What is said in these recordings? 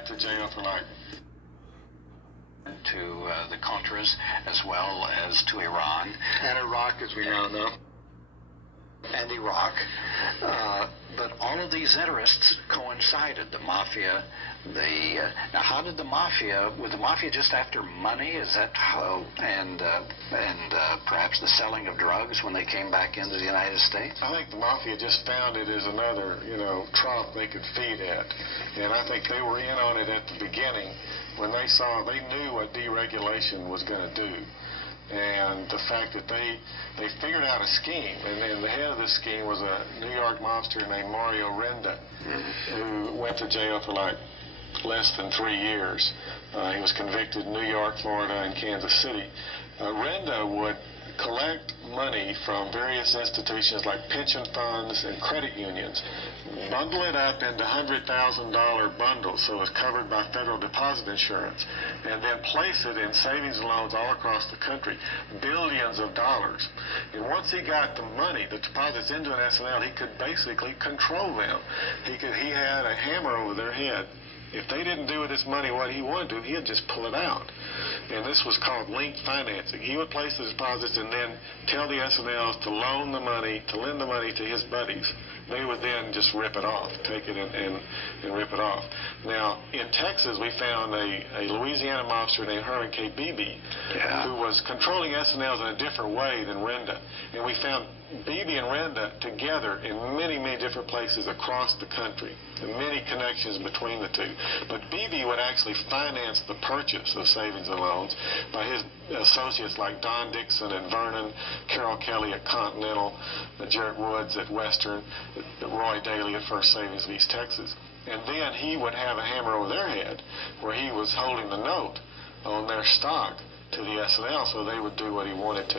went to jail for life. To the Contras as well as to Iran. And Iraq, as we now know. And Iraq. But all of these interests coincided. The mafia, now how did the mafia, was the mafia just after money? Is that how, and perhaps the selling of drugs when they came back into the United States? I think the mafia just found it as another, trough they could feed at. And I think they were in on it at the beginning when they knew what deregulation was going to do. And the fact that they figured out a scheme, and the head of this scheme was a New York mobster named Mario Renda, who went to jail for like less than 3 years. He was convicted in New York, Florida, and Kansas City. Renda would collect money from various institutions like pension funds and credit unions, bundle it up into $100,000 bundles so it's covered by federal deposit insurance, and then place it in savings and loans all across the country, billions of dollars. And once he got the money, the deposits into an S&L, he could basically control them. He had a hammer over their head. If they didn't do with this money what he wanted to, he'd just pull it out. And this was called linked financing. He would place the deposits and then tell the S&Ls to lend the money to his buddies. They would then just rip it off, take it and rip it off. Now, in Texas, we found a Louisiana mobster named Herman K. Beebe, who was controlling S&Ls in a different way than Renda. And we found Beebe and Renda together in many, many different places across the country, and many connections between the two. But Beebe would actually finance the purchase of savings and loans by his associates like Don Dixon and Vernon, Carroll Kelly at Continental, Jarrett Woods at Western, Roy Daly at First Savings of East Texas. And then he would have a hammer over their head where he was holding the note on their stock to the S&L, so they would do what he wanted to.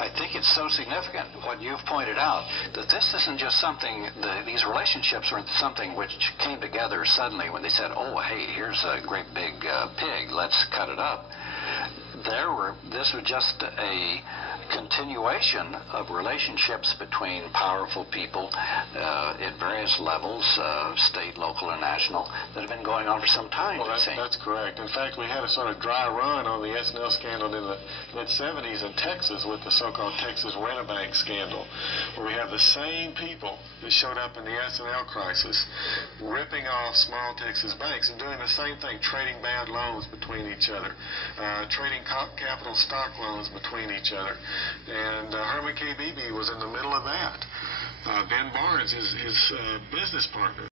I think it's so significant what you've pointed out, that this isn't just something, these relationships aren't something which came together suddenly when they said, oh, hey, here's a great big pig, let's cut it up. This was just a continuation of relationships between powerful people at various levels, state, local, and national, that have been going on for some time. Well, that's correct. In fact, we had a sort of dry run on the S&L scandal in the mid-'70s in Texas with the so-called Texas Rent-A-Bank scandal, where we have the same people that showed up in the S&L crisis ripping off small Texas banks and doing the same thing, trading bad loans between each other, trading capital stock loans between each other. And Herman K. Beebe was in the middle of that. Ben Barnes, his business partner.